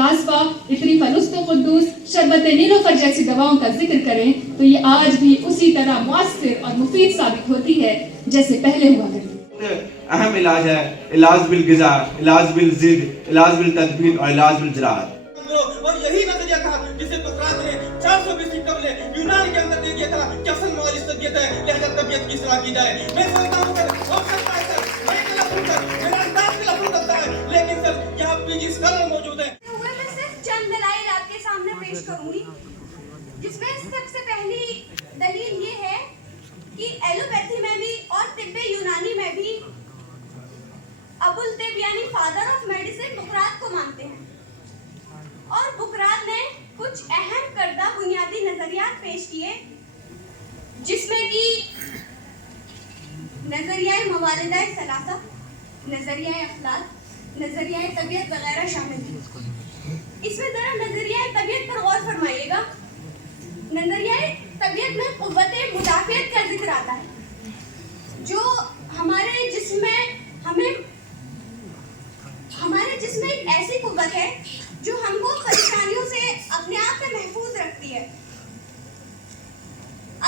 लाजवा, इतनी फनुस्तो कुद्दूस, शरबत नीलोफर जैसी दवाओं का जिक्र करें तो ये आज भी उसी तरह मुअस्सिर और मुफीद साबित होती है जैसे पहले हुआ करती। अहम इलाज है इलाज बिल गिज़ा, इलाज बिल जिद, इलाज बिल तदबीर और इलाज बिल ज़राअत। और यही नजरिया था जिसे सुकरात ने 400 बीसी कबले यूनान के अंदर दे दिया था कि असल मौलिस तबीयत है, लिहाजा तबीयत की सलाह की जाए। मैं समझता हूं सर, हो सकता है सर, मैं लफूं सर, मेरा अंदाज से लफूं करता है, लेकिन सर यहाँ पीजी स्कॉलर मौजूद है। मैं सिर्फ चंद दलाइल आपके सामने पेश करूंगी, जिसमें सबसे पहली दलील ये है कि एलोपैथी में भी और तिब्बे यूनानी में भी अबुल तिब यानी फादर ऑफ मेडिसिन बुकरात को मानते हैं और बुकरात ने कुछ अहम करदा बुनियादी नजरियात पेश किए, जिसमें कि नजरियाए मवालिदाए सलासा, नजरियाए अखलाक, नजरियाए तबीयत वगैरह शामिल थे। इसमें जरा नजरियाए तबीयत पर गौर फरमाइएगा। नजरियाए तबीयत में कुव्वते मुदाफियत का जिक्र आता है, जो हमारे जिस्म में एक ऐसी कुव्वत है जो हमको परेशानियों से अपने आप पे महफूज रखती है।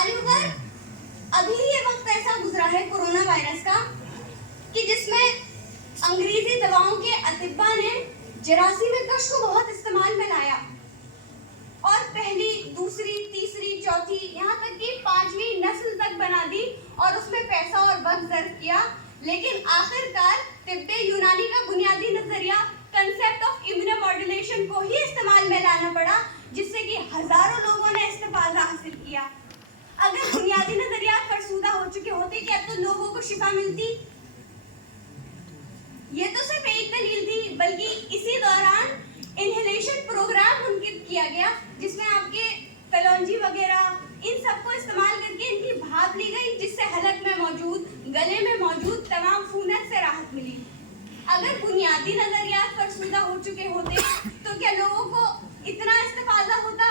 अलीगर अभी ये वक्त ऐसा गुजरा है कोरोना वायरस का कि जिसमें अंग्रेजी दवाओं के अतिब्बा ने जरासीम कश को बहुत इस्तेमाल में लाया और पहली, दूसरी, तीसरी, चौथी, यहाँ तक कि 5वीं नस्ल तक बना दी और उसमें पैसा और वक्त सर्व किया। लेकिन आखिरकार तिब्बे यूनानी का बुनियादी नजरिया कंसेप्ट ऑफ इम्यूनोमॉड्यूलेशन को ही इस्तेमाल में लाना पड़ा, जिससे कि हजारों लोगों ने इस्तेफादा हासिल किया। अगर बुनियादी नजरिया फरसूदा हो चुके होते क्या तो लोगों को शिफा मिलती? ये तो सिर्फ एक दलील थी, बल्कि इसी दौरान इनहेलेशन प्रोग्राम मुनकिद किया गया, जिसमें आपके कलौंजी वगैरह इन सबको इस्तेमाल करके इनकी भाप ली गई, जिससे हलक में मौजूद, गले में मौजूद तमाम फूनत से राहत मिली। अगर बुनियादी नजरियात फरसूदा हो चुके होते तो क्या लोगों को इतना इस्तेफादा होता?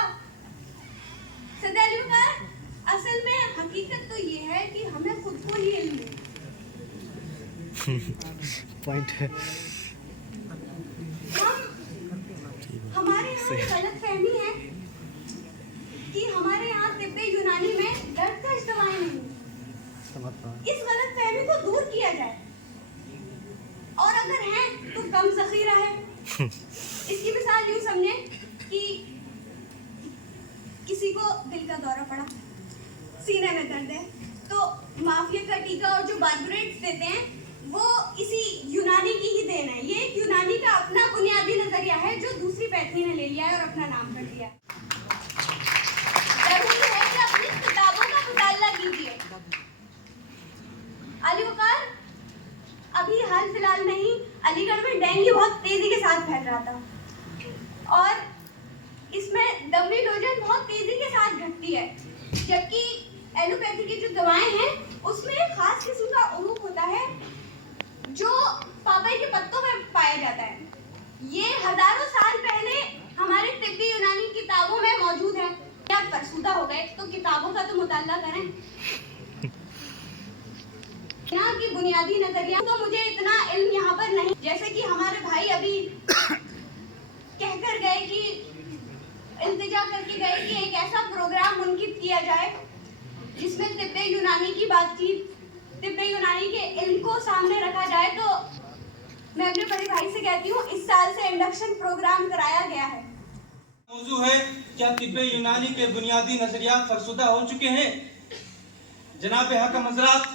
सदैलिकार असल में हकीकत तो ये है कि हमें खुद को ही इल्म पॉइंट है। हमारे यहाँ गलत फहमी है कि हमारे यहाँ तिब्बे यूनानी में दर्द का इस्तेमाल नहीं। इस गलत फहमी को दूर किया जाए, और अगर है तो कम ज़ख़ीरा है। इसकी मिसाल यूँ समझे कि किसी को दिल का दौरा पड़ा, सीने में दर्द है, तो माफिया का टीका और जो बार्बरेट्स देते हैं वो इसी यूनानी की ही देन है। ये एक यूनानी का अपना बुनियादी नजरिया है जो दूसरी पैथी ने ले लिया है और अपना नाम कर दिया है। जरूरी है कि अपनी किताबों का मुताला कीजिए। अली वकार, अभी हाल फिलहाल में ही अलीगढ़ में डेंगू बहुत तेजी के साथ फैल रहा था और इसमें दमी डोजन बहुत तेजी के साथ घटती है, जबकि एलोपैथी की जो दवाएं हैं उसमें एक खास किस्म का उरूक होता है जो पापाई के पत्तों में पाया जाता है। ये हजारों साल पहले हमारे तिब्बी यूनानी किताबों में मौजूद है। क्या फरसूदा हो गए तो किताबों का तो मुताला करें। यहाँ की बुनियादी नजरिया तो मुझे इतना इल्म यहाँ पर नहीं, जैसे कि हमारे भाई अभी कहकर गए कि इल्तिजा करके गए कि एक ऐसा प्रोग्राम मुनकिद किया जाए जिसमें तिब्बे यूनानी की बातचीत, तिब्बे यूनानी के इल्म को सामने रखा जाए। तो मैं अपने बड़े भाई से कहती हूँ इस साल से इंडक्शन प्रोग्राम कराया गया है। मौजू है क्या तिब्बे यूनानी के बुनियादी नजरियात फरसुदा हो चुके हैं? जनाब हकम हजरात,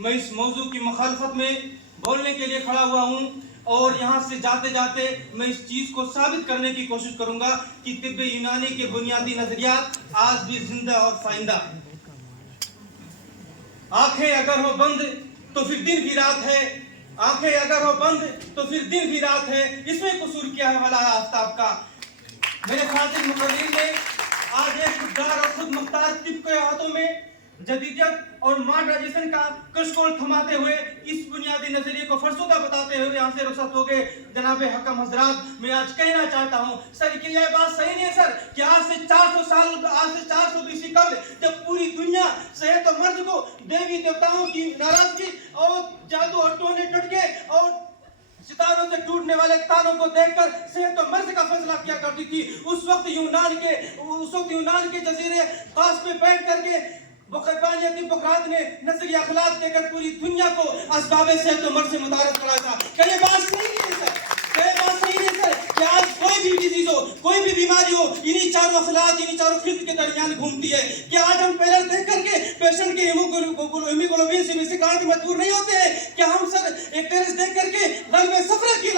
मैं इस मौजू की मुखालफत में बोलने के लिए खड़ा हुआ हूँ और यहाँ से जाते जाते मैं इस चीज़ को साबित करने की कोशिश करूँगा कि तिब्बे यूनानी के बुनियादी नजरियात आज भी जिंदा और फाइंदा। आंखें अगर हो बंद तो फिर दिन भी रात है, आंखें अगर हो बंद तो फिर दिन भी रात है, इसमें कसूर क्या है वाला आफ्ताब का। मेरे फाजिल मुकर्रिर ने आज एक खुददार और खुद मुख्तार तिब के हाथों में जदीदियत और मॉडर्नाइजेशन का कशकोल थमाते हुए इस बुनियादी नजरिए को फरसुदा बताते हुए यहाँ से रुखसत हो गए। जनाब हकम हजरात, मैं आज कहना चाहता हूँ सर कि यह बात सही नहीं है सर कि आज से 400 बीसी कबल जब पूरी दुनिया सेहत और मर्ज को देवी देवताओं की नाराजगी और जादू और टोने टटके और सितारों से टूटने वाले तारों को देखकर सेहत और मर्ज का फैसला किया करती थी। उस वक्त यूनान के जजीरे खास में बैठ करके बुकरात ने नजरिया अखलाक देकर पूरी दुनिया को असबाब सेहत और मर्ज से मुतारफ कराया था। क्या ये बात सही है सर? कि आज कोई भी डिजीज हो, कोई भी बीमारी हो, इन्हीं चारों अखलाक, इन्हीं चारों खिल्त के दरमियान घूमती है। क्या आज हम पैरल देख करके पेशेंट के हीमोग्लोबिन से मिस कराने में मजबूर नहीं होते हैं? क्या हम सर एक टेरेस देख करके गलबे सफरा की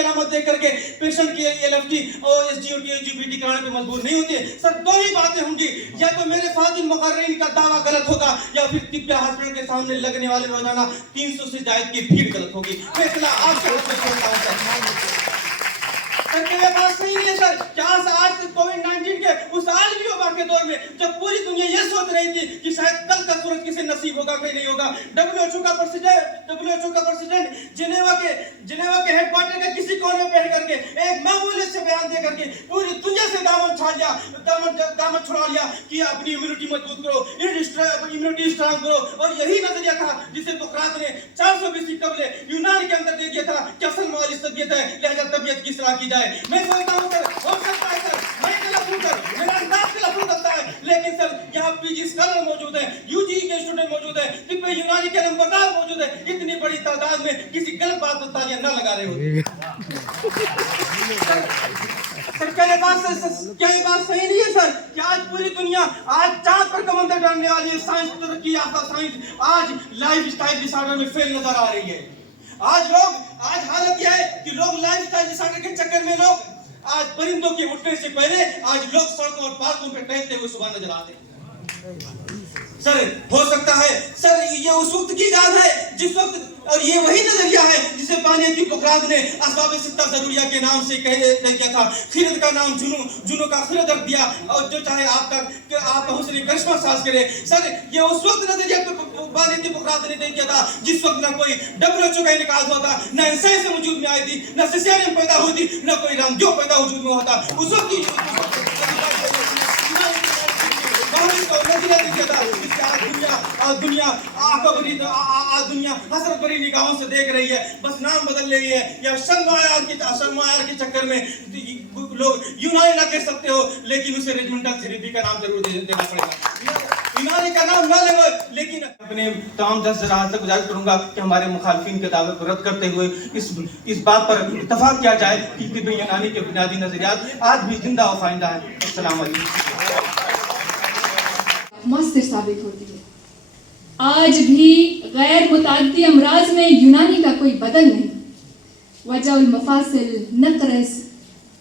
अलामत देख करके पेशेंट की LFT और SGOT LGBT कराने में मजबूर नहीं होते? सर दो ही बातें होंगी, या तो मेरे फाजिल मुकर्रिरीन का दावा गलत होगा, या फिर तिब्बिया हॉस्पिटल के सामने लगने वाले रोजाना 300 से ज्यादा की भीड़ गलत होगी। फैसला आपके हाथ में छोड़ता हूं सर। ये बात सही है सर। क्या आज कोविड-19 के उस आलमी वबा के दौर में जब पूरी दुनिया ये सोच रही थी कि शायद कल का सूरज किसे नसीब होगा कि नहीं होगा, WHO का प्रेसिडेंट जिनेवा के हेडक्वार्टर के किसी कोने में बैठ करके एक मामूली से बयान दे करके पूरी दुनिया से दामन छुड़ा लिया कि अपनी इम्यूनिटी मजबूत करो, इम्यूनिटी स्ट्रांग करो। और यही नजरिया था जिसे बुकरात ने 400 BC कबले यूनान के अंदर दे दिया था कि असल मौलिस तबीयत है, लिहाजा तबीयत की इस्लाह की जाए। मैं सोचता हूं सर, हो सकता है सर मैं गलत हूं सर, मेरा अंदाज गलत हो सकता है, लेकिन सर यहाँ PG स्कॉलर मौजूद है, UG के स्टूडेंट मौजूद है, तिब्बे यूनानी के नंबरदार मौजूद है। इतनी बड़ी तादाद में किसी गलत बात पर तालियां ना लगा रहे हो सर। क्या ये बात सही नहीं है सर? कि आज पूरी दुनिया आज चांद पर कमंदर डालने वाली है साइंस, तरक्की याफ्ता साइंस आज लाइफ स्टाइल डिसऑर्डर में फेल नजर आ रही है। आज हालत यह है कि लोग लाइफ स्टाइल डिसऑर्डर के चक्कर में लोग आज परिंदों के उठने से पहले आज लोग सड़कों और पार्कों पे टहलते हुए सुबह नजर आते हैं। सर हो सकता है सर ये उस वक्त की याद है जिस वक्त, और ये वही नजरिया है जिसे पानी की बुकरात ने असबाब सित्ता जरूरिया के नाम से कह दिया था। खिरद का नाम जुनू का खिरद रख दिया, और जो चाहे आपका हुस्न करिश्मा साज करे। सर ये उस वक्त नजरिया पानी की बुकरात ने नहीं किया था जिस वक्त ना कोई WHO का इनकार होता, ना इंसान से वजूद में आई थी, ना सिसियन पैदा हुई थी, ना कोई रामदेव पैदा वजूद में होता। उस वक्त दुनिया हसरत भरी निगाहों से देख रही है, बस नाम बदल रही है। या शर्मायार के चक्कर में लोग यूनानी ना कह सकते हो, लेकिन उसे रेजिमेंटल थेरेपी का नाम जरूर देना पड़ेगा। यूनानी का नाम ना लेंगे, लेकिन अपने तमाम दर्शकों से गुजारिश करूंगा कि हमारे मुखालिफिन के दावे को रद्द करते हुए इस बात पर इत्तफाक किया जाए कि तिब्बे यूनानी के बुनियादी नजरियात आज भी जिंदा और फाइंदा है। अस्सलाम वालेकुम। मौसर साबित होती है। आज भी गैर मुताद्दी अमराज में यूनानी का कोई बदल नहीं। वजउल मफासिल, नक़रस,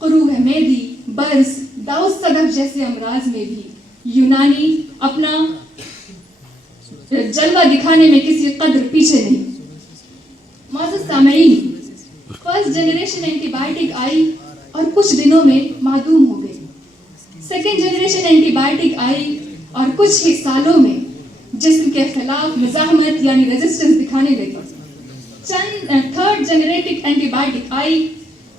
क़ुरूह मेदी, बर्स, दाउस सदफ जैसे अमराज में भी यूनानी अपना जलवा दिखाने में किसी कदर पीछे नहीं। मौजूद सामईन, फर्स्ट जनरेशन एंटीबायोटिक आई और कुछ दिनों में मादूम हो गई। सेकेंड जनरेशन एंटीबायोटिक आई और कुछ ही सालों में जिस्म के खिलाफ मुजाहमत यानी रेजिस्टेंस दिखाने लगी। थर्ड जनरेटिक एंटीबायोटिक आई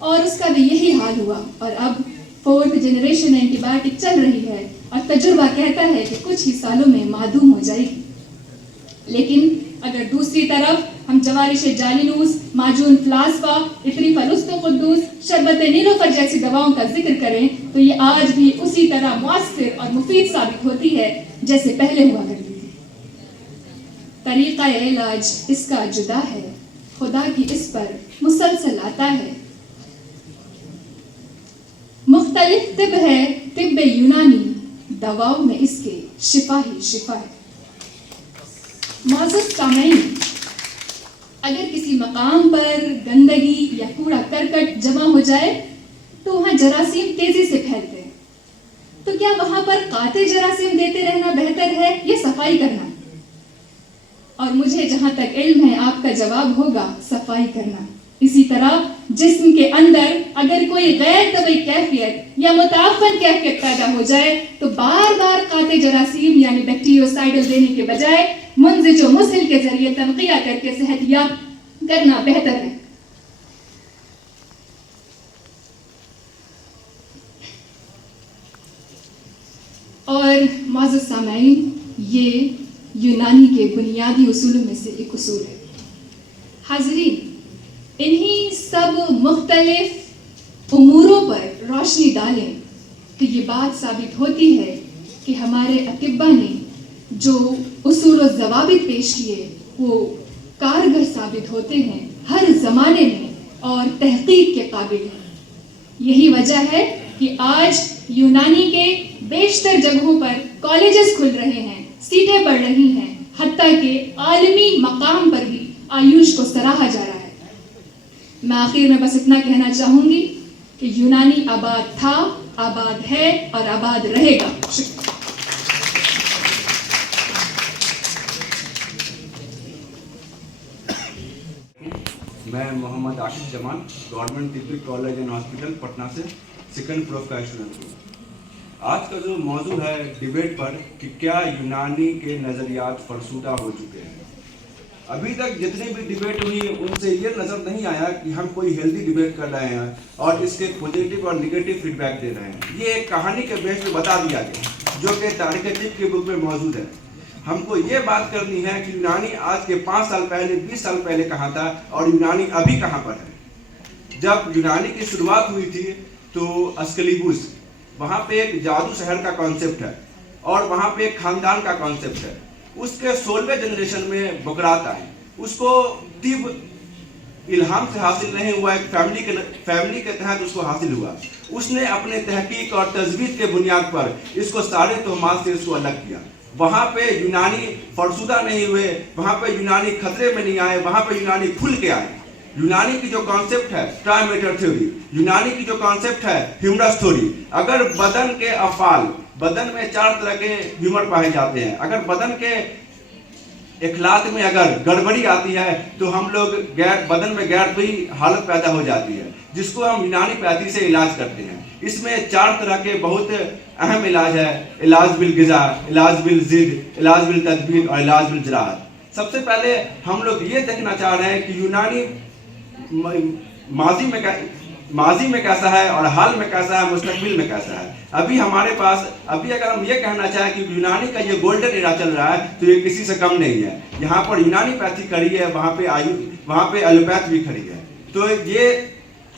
और उसका भी यही हाल हुआ, और अब फोर्थ जनरेशन एंटीबायोटिक चल रही है और तजुर्बा कहता है कि कुछ ही सालों में मादूम हो जाएगी। लेकिन अगर दूसरी तरफ हम जवारिश जालिनूस, माजून फ्लास्फा, इतनी फलुस्तो कुद्दूस, शरबत नीलोफर जैसी दवाओं का जिक्र करें तो ये आज भी उसी तरह मुअस्सिर और मुफीद साबित होती है जैसे पहले हुआ करती थी। तरीका इलाज इसका जुदा है, खुदा की इस पर मुसलसल आता है। मुख्तलिफ तिब है तिब्बे यूनानी, दवाओं में इसके शिफा ही शिफा है। मौजूद सामईन, अगर किसी मकाम पर गंदगी या कूड़ा करकट जमा हो जाए तो वहां जरासीम तेजी से फैलते हैं, तो क्या वहां पर काते जरासीम देते रहना बेहतर है या सफाई करना? और मुझे जहां तक इल्म है आपका जवाब होगा सफाई करना। इसी तरह जिस्म के अंदर अगर कोई गैर तबई कैफियत या मुताफन कैफियत पैदा हो जाए तो बार बार काते जरासीम यानी बैक्टीरियोसाइडल देने के बजाय मुंजिज मुस्हिल के जरिए तनकिया करके सेहतियाब करना बेहतर है। और मौजूद सामईन, ये यूनानी के बुनियादी उसूलों में से एक उसूल है। हाज़रीन, इन्हीं सब मुख्तलिफ उमूरों पर रोशनी डालें तो ये बात साबित होती है कि हमारे अतिब्बा ने जो उसूल और ज़वाबित पेश किए वो कारगर साबित होते हैं हर ज़माने में और तहकीक के काबिल हैं। यही वजह है कि आज यूनानी के बेशतर जगहों पर कॉलेजेस खुल रहे हैं, सीटें बढ़ रही हैं, हत्ता के आलमी मकाम पर भी आयुष को सराहा जा रहा है। मैं आखिर में बस इतना कहना चाहूंगी कि यूनानी आबाद था, आबाद है और आबाद रहेगा। शुक्रिया। मैं मोहम्मद आशिफ जमान गवर्नमेंट तिब्बी कॉलेज एंड हॉस्पिटल पटना से सेकंड प्रोफ का स्टूडेंट हूँ। आज का जो मौजू है डिबेट पर कि क्या यूनानी के नज़रियात फरसूदा हो चुके हैं। अभी तक जितनी भी डिबेट हुई उनसे ये नज़र नहीं आया कि हम कोई हेल्दी डिबेट कर रहे हैं और इसके पॉजिटिव और निगेटिव फीडबैक दे रहे हैं। ये एक कहानी के बेस पे बता दिया गया जो कि तारीख तिब्ब की बुक में मौजूद है। हमको ये बात करनी है कि यूनानी आज के 5 साल पहले 20 साल पहले कहाँ था और यूनानी अभी कहाँ पर है। जब यूनानी की शुरुआत हुई थी तो अस्कलीबुस वहाँ पे एक जादू शहर का कॉन्सेप्ट है और वहाँ पे एक खानदान का कॉन्सेप्ट है। उसके 16वें जनरेशन में बुकरात आए। उसको तिब्ब इल्हाम से हासिल नहीं हुआ, एक फैमिली के तहत उसको हासिल हुआ। उसने अपने तहकीक और तजवीज़ के बुनियाद पर इसको सारे तोहमात से इसको अलग किया। वहाँ पे यूनानी फरसुदा नहीं हुए, वहाँ पे यूनानी खतरे में नहीं आए, वहाँ पे यूनानी खुल के आए। यूनानी की जो कॉन्सेप्ट है ट्रायमीटर थ्योरी, यूनानी की जो कॉन्सेप्ट है ह्यूमरस थ्योरी। अगर बदन के अफाल, बदन में 4 तरह के ह्यूमर पाए जाते हैं, अगर बदन के इखलाक में अगर गड़बड़ी आती है तो हम लोग बदन में गैरतोई हालत पैदा हो जाती है, जिसको हम यूनानी पैथी से इलाज करते हैं। इसमें 4 तरह के बहुत अहम इलाज है। इलाज बिल गिज़ा, इलाज बिल ज़िद, इलाज बिल तदबीर और इलाज बिल ज़राअत। सबसे पहले हम लोग ये देखना चाह रहे हैं कि यूनानी माजी में कैसा है और हाल में कैसा है, मुस्तकबिल में कैसा है। अभी हमारे पास अगर हम ये कहना चाहें कि यूनानी का ये गोल्डन एरा चल रहा है तो ये किसी से कम नहीं है। यहाँ पर यूनानी पैथी खड़ी है, वहाँ पे एलोपैथ भी खड़ी है। तो ये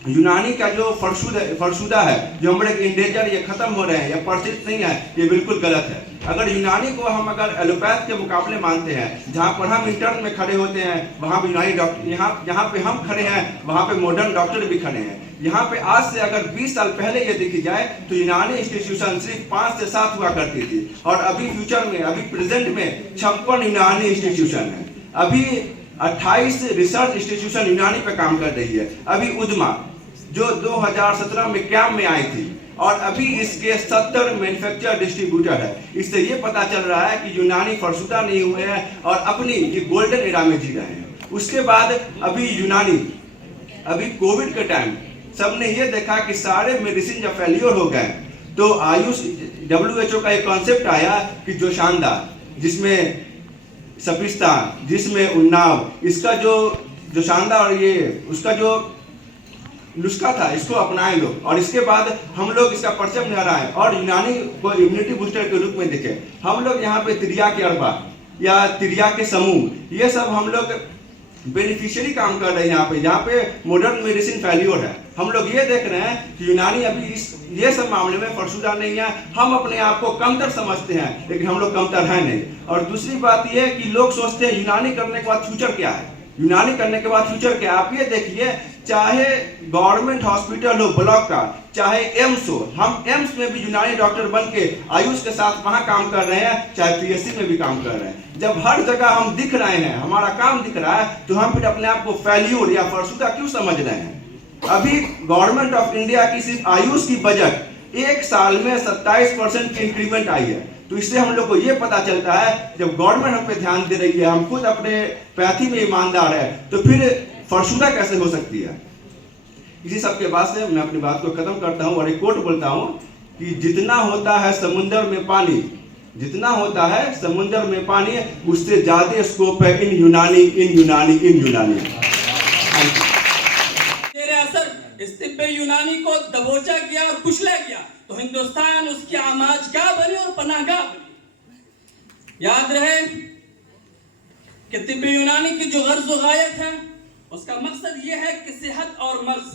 यूनानी का जो फरसूदा है, जो हमारे इंडेंजर ये खत्म हो रहे हैं या परिचित नहीं है, ये बिल्कुल गलत है। अगर यूनानी को हम अगर एलोपैथ के मुकाबले मानते हैं, जहाँ पर हम इंटर्न में खड़े होते हैं वहाँ पे यूनानी डॉक्टर, यहाँ पे हम खड़े हैं वहाँ पे मॉडर्न डॉक्टर भी खड़े हैं। यहाँ पे आज से अगर 20 साल पहले ये देखी जाए तो यूनानी इंस्टीट्यूशन सिर्फ 5 से 7 हुआ करती थी और अभी फ्यूचर में, अभी प्रेजेंट में 56 यूनानी इंस्टीट्यूशन है। अभी 28 रिसर्च इंस्टीट्यूशन यूनानी पे काम कर रही है। अभी उद्मा जो 2017 में कैम में आई थी और अभी इसके 70 मैन्युफैक्चर डिस्ट्रीब्यूटर है। इससे ये पता चल रहा है कि यूनानी फरसुदा नहीं हुए हैं और अपनी ये गोल्डन एरा में जी रहे हैं। उसके बाद अभी कोविड के टाइम सबने ये देखा कि सारे मेडिसिन जब फेल्योर हो गए तो आयुष WHO का एक कॉन्सेप्ट आया कि जो शानदार, जिसमें सपिस्ता, जिसमें उन्नाव, इसका जो शानदार ये उसका जो नुस्खा था, इसको अपनाए लोग और इसके बाद हम लोग इसका परचम लहराएं और यूनानी को इम्यूनिटी बूस्टर के रूप में देखें। हम लोग यहाँ पे तिरिया के अरबा या तिरिया के समूह, ये सब हम लोग बेनिफिशियरी काम कर रहे हैं। यहाँ पे मॉडर्न मेडिसिन फेल्योर है। हम लोग ये देख रहे हैं कि यूनानी अभी ये सब मामले में फरसुदा नहीं है। हम अपने आप को कमतर समझते हैं लेकिन हम लोग कमतर हैं नहीं। और दूसरी बात ये कि लोग सोचते हैं यूनानी करने के बाद फ्यूचर क्या है, यूनानी करने के बाद फ्यूचर क्या है। आप ये देखिए, चाहे गवर्नमेंट हॉस्पिटल हो ब्लॉक का, चाहे एम्स हो, हम एम्स में भी यूनानी डॉक्टर बन के आयुष के साथ वहां काम कर रहे हैं, चाहे PSC में भी काम कर रहे हैं। जब हर जगह हम दिख रहे हैं, हमारा काम दिख रहा है, तो हम फिर अपने आप को फेल्यूर या फरसुदा क्यों समझ रहे हैं। अभी गवर्नमेंट ऑफ इंडिया की सिर्फ आयुष की बजट 1 साल में 27% की इंक्रीमेंट आई है। तो इससे हम लोग को ये पता चलता है जब गवर्नमेंट हम पे ध्यान दे रही है, हम खुद अपने पैथी में ईमानदार है, तो फिर फरसुदा कैसे हो सकती है। इसी सब के बाद से मैं अपनी बात को खत्म करता हूँ और एक कोट बोलता हूँ कि जितना होता है समुंदर में पानी, जितना होता है समुंदर में पानी, उससे ज्यादा स्कोप है इन यूनानी। तेरे असर इस तिब्बे यूनानी को दबोचा गया और कुचला गया तो हिंदुस्तान उसकी आमाजगाह बनी और पनाहगाह बनी। याद रहे कि तिब्बे यूनानी की जो गर्ज व गायत है उसका मकसद ये है कि सेहत और मर्ज,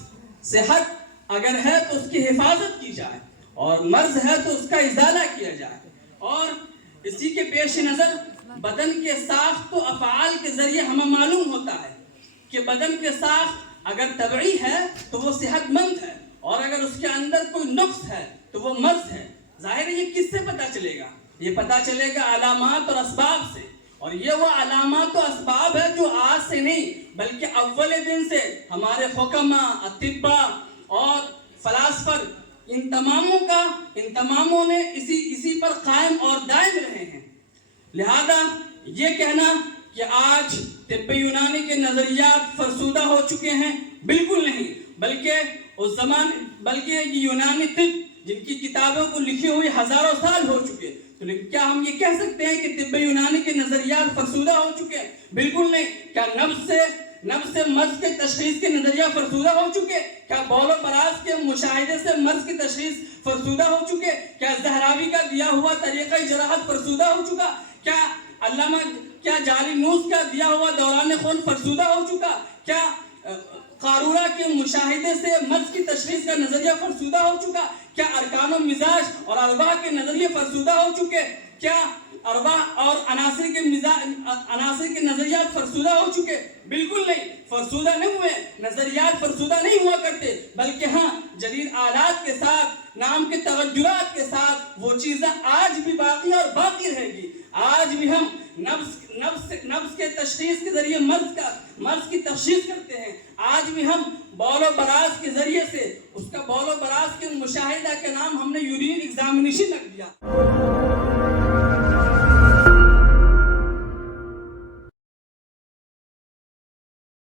सेहत अगर है तो उसकी हिफाजत की जाए और मर्ज है तो उसका इजाला किया जाए। और इसी के पेश नज़र बदन के साख्त तो अफ़आल के ज़रिए हमें मालूम होता है कि बदन के साख्त अगर तबई है तो वो सेहतमंद है, और अगर उसके अंदर कोई नुक्स है तो वो मर्ज है। जाहिर है ये किससे पता चलेगा? ये पता चलेगा अलामात और असबाब से, और ये वो अलामात और असबाब है जो आज से नहीं बल्कि अव्वल दिन से हमारे हुक्मा, अतिब्बा और फलासफर इन तमामों ने इसी पर कायम और दायम रहे हैं। लिहाजा ये कहना कि आज तिब्ब यूनानी के नजरियात फरसूदा हो चुके हैं, बिल्कुल नहीं, बल्कि ये यूनानी तिब्ब जिनकी किताबों को लिखे हुए हजारों साल हो चुके, तो क्या हम ये कह सकते हैं कि तिब्ब यूनानी के नजरियात फरसूदा हो चुके हैं? बिल्कुल नहीं। क्या नब्ज से मर्ज के तशखीस के नजरिया फरसूदा हो चुके? क्या बौल और बराज के मुशाहिदे से मर्ज की तशखीस फरसूदा हो चुके? क्या ज़हरावी का दिया हुआ तरीक़ा जराहत फरसूदा हो चुका? क्या जाली नूस का दिया हुआ दौरान खून फरसूदा हो चुका? क्या कारूरा के मुशाहिदे से मर्ज की तशखीस का नजरिया फरसूदा हो चुका? क्या अरकान मिजाज और अरवा के नजरिए फरसूदा हो चुके? क्या अरवा और अनासिर के नजरियात फरसूदा हो चुके? बिल्कुल नहीं, फरसूदा नहीं हुए। नजरियात फरसूदा नहीं हुआ करते, बल्कि हाँ जदीद आलात के साथ, नाम के तगज्जुरात के साथ वो चीज़ें आज भी बाकी और बाकी रहेगी। आज भी हम नफ्स के तशखीस के जरिए मर्ज की तशखीस करते हैं। आज भी हम बौल और बराज के जरिए से उसका बौल और बराज के मुशाहिदा के नाम हमने यूरिन एग्जामिनेशन